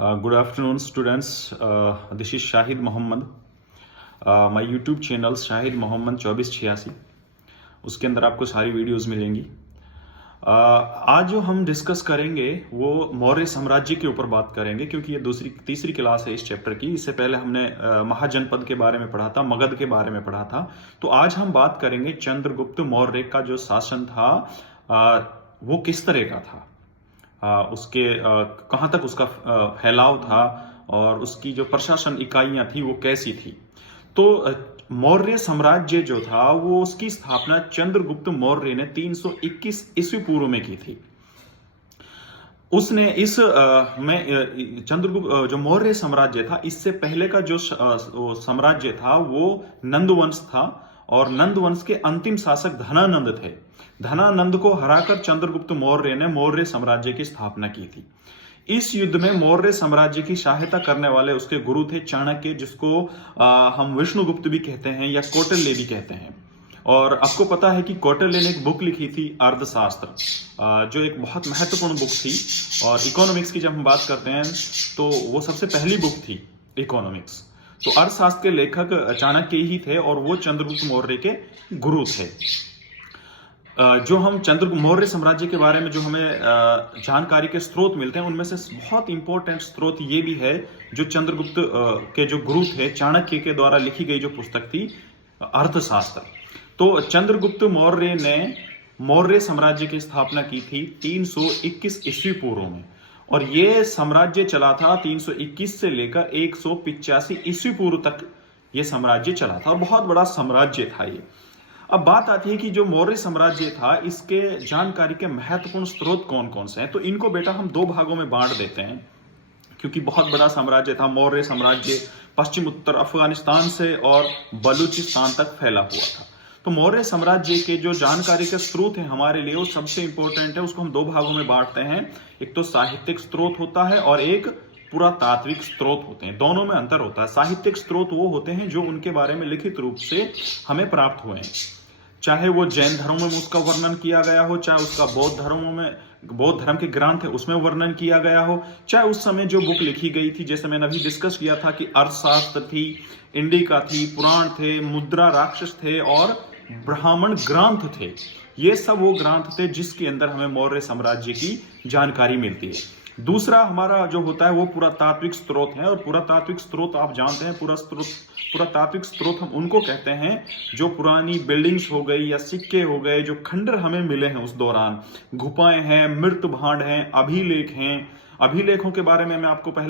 Good afternoon, students. This is Shahid Mohammed. My YouTube channel Shahid Mohammad 2486, उसके अंदर आपको सारी वीडियोस मिलेंगी। आज जो हम डिस्कस करेंगे वो मौर्य साम्राज्य के ऊपर बात करेंगे, क्योंकि ये तीसरी क्लास है इस चैप्टर की। इससे पहले हमने महाजनपद के बारे में पढ़ा था, मगध के बारे में पढ़ा था। तो आज हम बात करेंगे चंद्रगुप्त मौर्य का जो शासन था वो किस तरह का था, उसके कहाँ तक उसका फैलाव था और उसकी जो प्रशासन इकाइयां थी वो कैसी थी। तो मौर्य साम्राज्य जो था वो उसकी स्थापना चंद्रगुप्त मौर्य ने 321 ईस्वी पूर्व में की थी। उसने इस चंद्रगुप्त जो मौर्य साम्राज्य था, इससे पहले का जो साम्राज्य था वो नंदवंश था, और नंदवंश के अंतिम शासक धनानंद थे। धनानंद को हराकर चंद्रगुप्त मौर्य ने मौर्य साम्राज्य की स्थापना की थी। इस युद्ध में मौर्य साम्राज्य की सहायता करने वाले उसके गुरु थे चाणक्य, जिसको हम विष्णुगुप्त भी कहते हैं या कौटिल्य भी कहते हैं। और आपको पता है कि कौटिल्य ने एक बुक लिखी थी अर्थशास्त्र, जो एक बहुत महत्वपूर्ण बुक थी। और इकोनॉमिक्स की जब हम बात करते हैं तो वो सबसे पहली बुक थी इकोनॉमिक्स। तो अर्थशास्त्र के लेखक चाणक्य ही थे और वो चंद्रगुप्त मौर्य के गुरु थे। जो हम चंद्रगुप्त मौर्य साम्राज्य के बारे में जो हमें जानकारी के स्रोत मिलते हैं, उनमें से बहुत इंपॉर्टेंट स्रोत ये भी है जो चंद्रगुप्त के जो गुरु थे चाणक्य के द्वारा लिखी गई जो पुस्तक थी अर्थशास्त्र। तो चंद्रगुप्त मौर्य ने मौर्य साम्राज्य की स्थापना की थी 321 ईस्वी पूर्व में, और ये साम्राज्य चला था 321 से लेकर 185 ईस्वी पूर्व तक ये साम्राज्य चला था, और बहुत बड़ा साम्राज्य था ये। अब बात आती है कि जो मौर्य साम्राज्य था इसके जानकारी के महत्वपूर्ण स्रोत कौन कौन से हैं। तो इनको बेटा हम दो भागों में बांट देते हैं, क्योंकि बहुत बड़ा साम्राज्य था। मौर्य साम्राज्य पश्चिम उत्तर अफगानिस्तान से और बलूचिस्तान तक फैला हुआ था। तो मौर्य साम्राज्य के जो जानकारी के स्रोत हैं हमारे लिए, वो सबसे इंपॉर्टेंट है। उसको हम दो भागों में बांटते हैं, एक तो साहित्यिक स्रोत होता है और एक पुरातात्विक स्रोत होते हैं। दोनों में अंतर होता है। साहित्यिक स्रोत वो होते हैं जो उनके बारे में लिखित रूप से हमें प्राप्त हुए हैं, चाहे वो जैन धर्म में उसका वर्णन किया गया हो, चाहे उसका बौद्ध धर्म के ग्रंथ है उसमें वर्णन किया गया हो, चाहे उस समय जो बुक लिखी गई थी, जैसे मैंने अभी डिस्कस किया था कि अर्थशास्त्र थी, इंडिका थी, पुराण थे, मुद्रा राक्षस थे और ब्राह्मण ग्रंथ थे। ये सब वो ग्रंथ थे जिसके अंदर हमें मौर्य साम्राज्य की जानकारी मिलती है। दूसरा हमारा जो होता है वो पुरातात्विक स्रोत है, और पुरातात्विक स्रोत आप जानते हैं, पुरातात्विक स्रोत हम उनको कहते हैं जो पुरानी बिल्डिंग्स हो गई या सिक्के हो गए, जो खंडर हमें मिले हैं उस दौरान, गुफाएं हैं, मृत भांड हैं, अभिलेख हैं। अभिलेखों के बारे में मैं आपको पहले